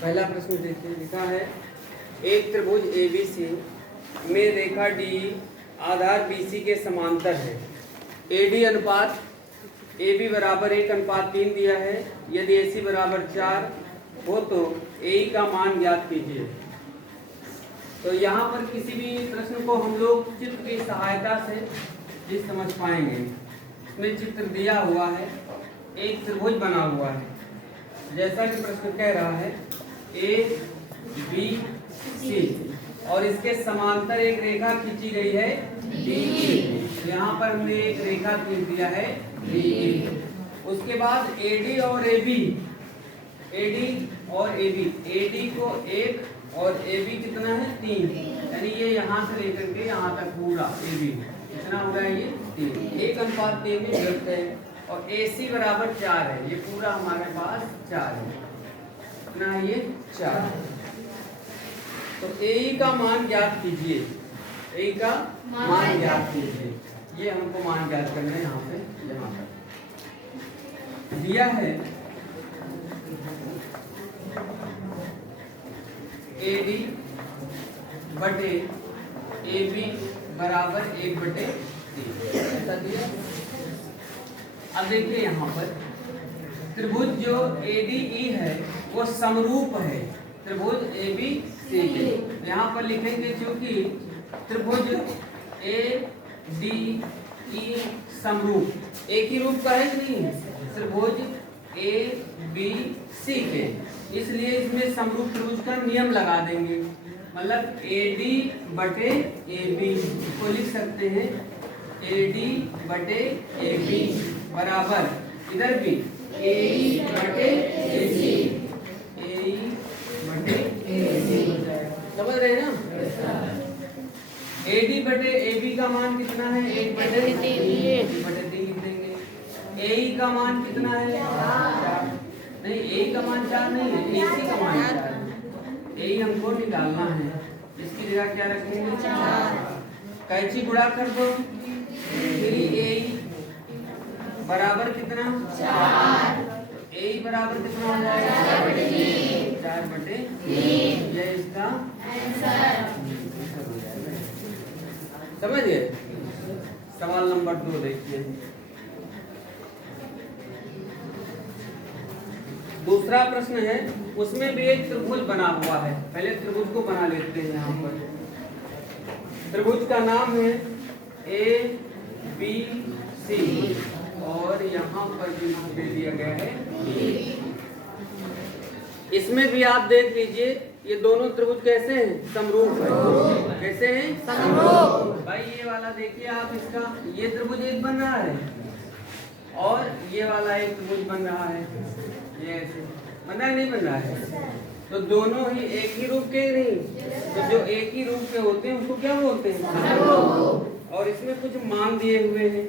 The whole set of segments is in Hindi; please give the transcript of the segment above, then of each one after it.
पहला प्रश्न देखिए, लिखा है एक त्रिभुज ABC में रेखा D आधार BC के समांतर है। AD अनुपात AB बराबर 1:3 दिया है। यदि AC बराबर 4 हो तो AE का मान ज्ञात कीजिए। तो यहाँ पर किसी भी प्रश्न को हम लोग चित्र की सहायता से भी समझ पाएंगे। इसमें चित्र दिया हुआ है, एक त्रिभुज बना हुआ है, जैसा कि प्रश्न कह रहा है ABC और इसके समांतर एक रेखा खींची गई है DE। यहाँ पर हमने एक रेखा खींच दिया है DE। उसके बाद AD और AB AD को 1 और AB कितना है 3, यानी ये यहाँ से लेकर के यहाँ तक पूरा AB कितना होगा, ये 3, 1:3 में व्यक्त है। और AC बराबर 4 है, ये पूरा हमारे पास 4 है, कितना है ये 4। तो AE का मान ज्ञात कीजिए, AE का मान ज्ञात कीजिए। ये हमको मान ज्ञात करना है। यहाँ पे यहाँ पर दिया है AD बटे AB बराबर 1/3 ऐसा दिया। अब देखिए यहाँ पर त्रिभुज जो ADE है वो समरूप है त्रिभुज ABC के। यहाँ पर लिखेंगे क्योंकि त्रिभुज ADE समरूप एक ही रूप का है कि नहीं, त्रिभुज ABC के, इसलिए इसमें समरूप त्रिभुज का नियम लगा देंगे। मतलब AD बटे AB को लिख सकते हैं AD बटे AB बराबर इधर भी AE बटे AC, AE बटे AC, समझ रहे हैं ना। AD बटे AB का मान कितना है, 1/3 लिख देंगे। AE का मान कितना है 4, नहीं AE का मान 4 नहीं है, AC का मान 4 है। AE हमको निकालना है, इसकी जगह क्या रखेंगे 4। कैंची गुणा कर दो, 3AE बराबर कितना 4, AE बराबर कितना हो जाएगा 4/3। यह इसका आंसर हो जाएगा। समझिए। सवाल नंबर 2 देखिए। दूसरा प्रश्न है, उसमें भी एक त्रिभुज बना हुआ है। पहले त्रिभुज को बना लेते हैं। यहाँ पर त्रिभुज का नाम है ABC और यहाँ पर भी दे दिया गया है। इसमें भी आप देख लीजिए, ये दोनों त्रिभुज कैसे हैं, समरूप है। कैसे हैं, समरूप। भाई ये वाला देखिए आप, इसका ये त्रिभुज एक बन रहा है और ये वाला एक त्रिभुज बन रहा है। ये ऐसे बन रहा है, नहीं बन रहा है? तो दोनों ही एक ही रूप के नहीं, तो जो एक ही रूप के होते हैं उसको क्या बोलते हैं, समरूप। और इसमें कुछ मान दिए हुए हैं।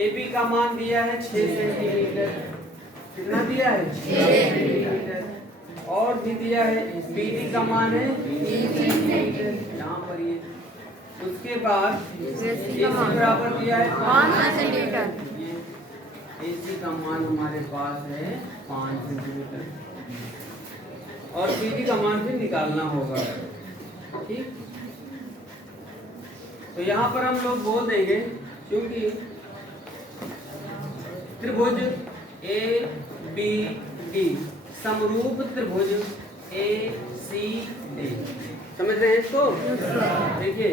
AB का मान दिया है 6 सेंटीमीटर, कितना दिया है 6 सेंटीमीटर। और भी दिया है BD का मान है 3 सेंटीमीटर, यहाँ पर ये। उसके बाद AC बराबर दिया है 5 सेंटीमीटर। AC का मान हमारे पास है 5 सेंटीमीटर और BD का मान भी निकालना होगा। ठीक, तो यहाँ पर हम लोग बोल देंगे, क्योंकि त्रिभुज ABD समरूप त्रिभुज ACD, समझ रहे हैं इसको। देखिए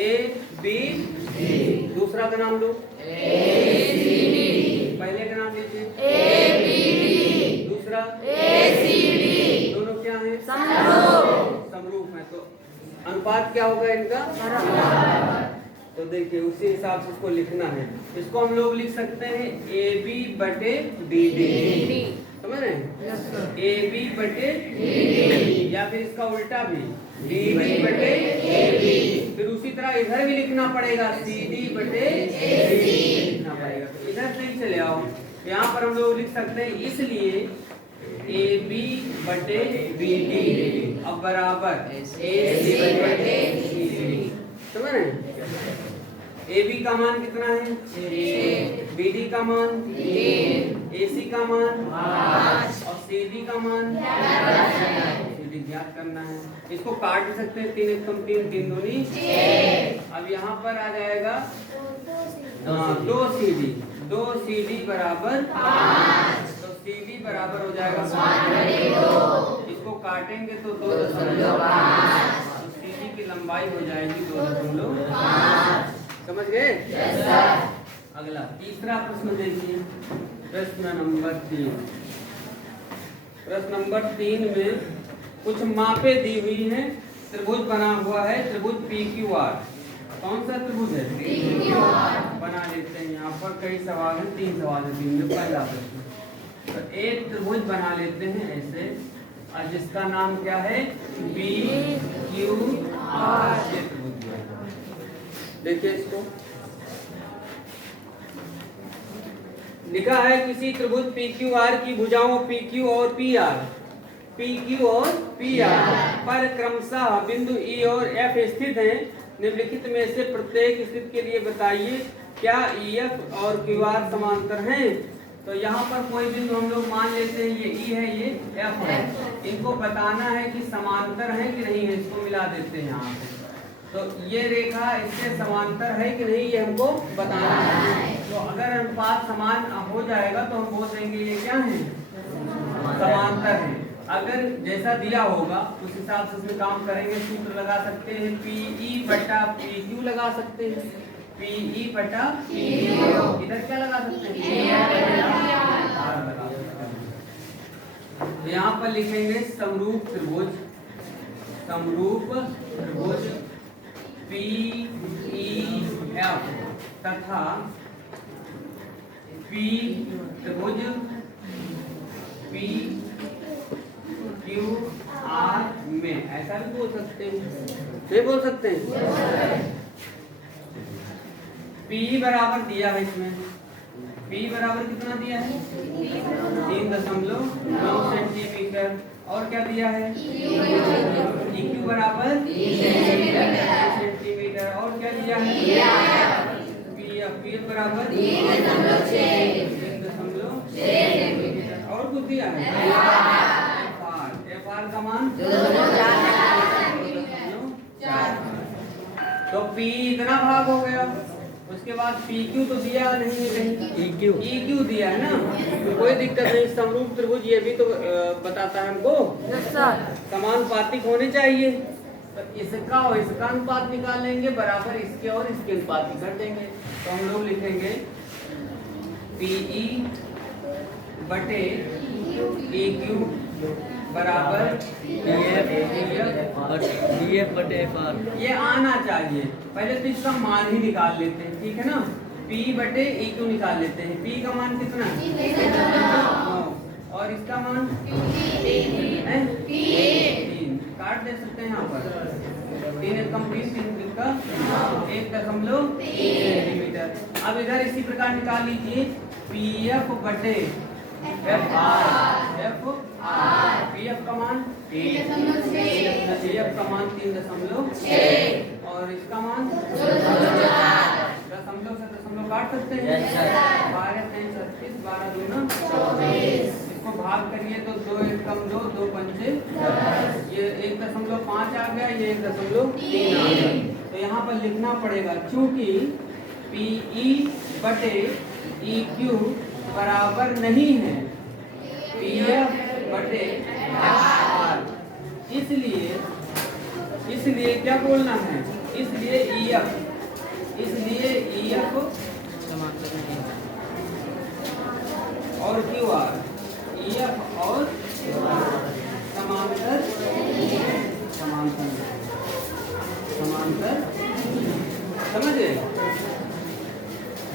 AB, दूसरा का नाम लो ACD, पहले का नाम लीजिए ABD, दूसरा ACD, दोनों क्या है, समरूप है। तो अनुपात क्या होगा इनका, तो देखिए उसी हिसाब से इसको लिखना है। इसको हम लोग लिख सकते हैं AB बटे BD, समझ रहे हैं, AB बटे BD, या फिर इसका उल्टा भी BD बटे AB। फिर उसी तरह इधर भी लिखना पड़ेगा CD बटे AD लिखना पड़ेगा। तो इधर से ही चले आओ, यहाँ पर हम लोग लिख सकते हैं, इसलिए AB बटे BD अब बराबर AC बटे CD, समझ रहे हैं। AB का मान कितना है 6, BD का मान 3, AC का मान 5 और CD का मान 11। विधि ज्ञात करना है। इसको काट भी सकते हैं, 3 एकम 3, 3 दूनी 6। अब यहाँ पर आ जाएगा 2 CD, 2 CD बराबर 5, तो CD बराबर हो जाएगा 5/2। इसको काटेंगे तो 2.5, तो CD की लंबाई हो जाएगी 2.5। समझ गए? अगला तीसरा प्रश्न देखिए, प्रश्न नंबर 3। प्रश्न नंबर 3 में कुछ मापे दी हुई है, त्रिभुज बना हुआ है, त्रिभुज PQR। कौन सा त्रिभुज है? PQR। बना लेते हैं। यहाँ पर कई सवाल हैं, 3 सवाल है 3 में। पहला प्रश्न, तो एक त्रिभुज बना लेते हैं ऐसे, और जिसका नाम क्या है? PQR। ये त्रिभुज देखिए, इसको लिखा है किसी त्रिभुज PQR की भुजाओं PQ और PR पर क्रमशः बिंदु E और F स्थित हैं। निम्नलिखित में से प्रत्येक स्थिति के लिए बताइए क्या EF और QR समांतर हैं। तो यहाँ पर कोई बिंदु हम लोग मान लेते हैं, ये E है, ये F है। इनको बताना है कि समांतर है कि नहीं है। इसको मिला देते हैं यहाँ पे, तो ये रेखा इससे समांतर है कि नहीं, ये हमको बताना है। तो अगर अनुपात समान हो जाएगा तो हम बोल देंगे ये क्या है? समांतर है। अगर जैसा दिया होगा उस हिसाब से इसमें काम करेंगे। सूत्र लगा सकते हैं, PE/PQ लगा सकते हैं। PE/PQ, इधर क्या लगा सकते हैं? तो यहाँ पर लिखेंगे समरूप त्रिभुज PEF तथा त्रिभुज PQR में, ऐसा भी बोल सकते हैं, नहीं बोल सकते हैं? PE बराबर दिया है इसमें, PE बराबर कितना दिया है? 3.9 सेंटीमीटर। और क्या दिया है? EQ बराबर 3 सेंटीमीटर। और क्या दिया है? PF बराबर 3.6 सेंटीमीटर। और कुछ दिया है? FR का मान 2.4। तो PE इतना भाग हो गया। उसके बाद PQ तो दिया नहीं है कहीं, EQ दिया है ना, तो कोई दिक्कत नहीं। समरूप त्रिभुज ये भी तो बताता है हमको समानुपातिक होने चाहिए। तो इसका और इसका अनुपात निकाल लेंगे, बराबर इसके और इसके अनुपात कर देंगे। तो हम लोग लिखेंगे PE/EQ बराबर DF/FR। ये आना चाहिए। पहले तो इसका मान ही निकाल लेते हैं, ठीक है ना? P/EQ निकाल लेते हैं। P का मान कितना है? और इसका मान 3। काट दे सकते हैं यहाँ पर, 3 एकम 3, 3 का 1.3 सेंटीमीटर। अब इधर इसी प्रकार निकाल लीजिए PF/FR। PF का मान 3.6 और इसका मान 0.4 से दशमलव काट सकते हैं। 12×3=36, 12×2=24। इसको भाग करिए तो 2 एकम 2, 2 पंचे 10। ये 1.5 आ गया, ये 1.3 आ गया। तो यहाँ पर लिखना पड़ेगा, चूंकि PE/EQ बराबर नहीं है PF/FR, इसलिए क्या बोलना है? इसलिए EF और QR, EF और समांतर समझे?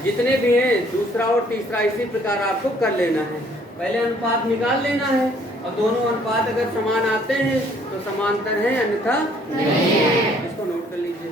जितने भी हैं दूसरा और तीसरा इसी प्रकार आपको कर लेना है। पहले अनुपात निकाल लेना है, और दोनों अनुपात अगर समान आते हैं तो समांतर है, अन्यथा नहीं है। इसको नोट कर लीजिए।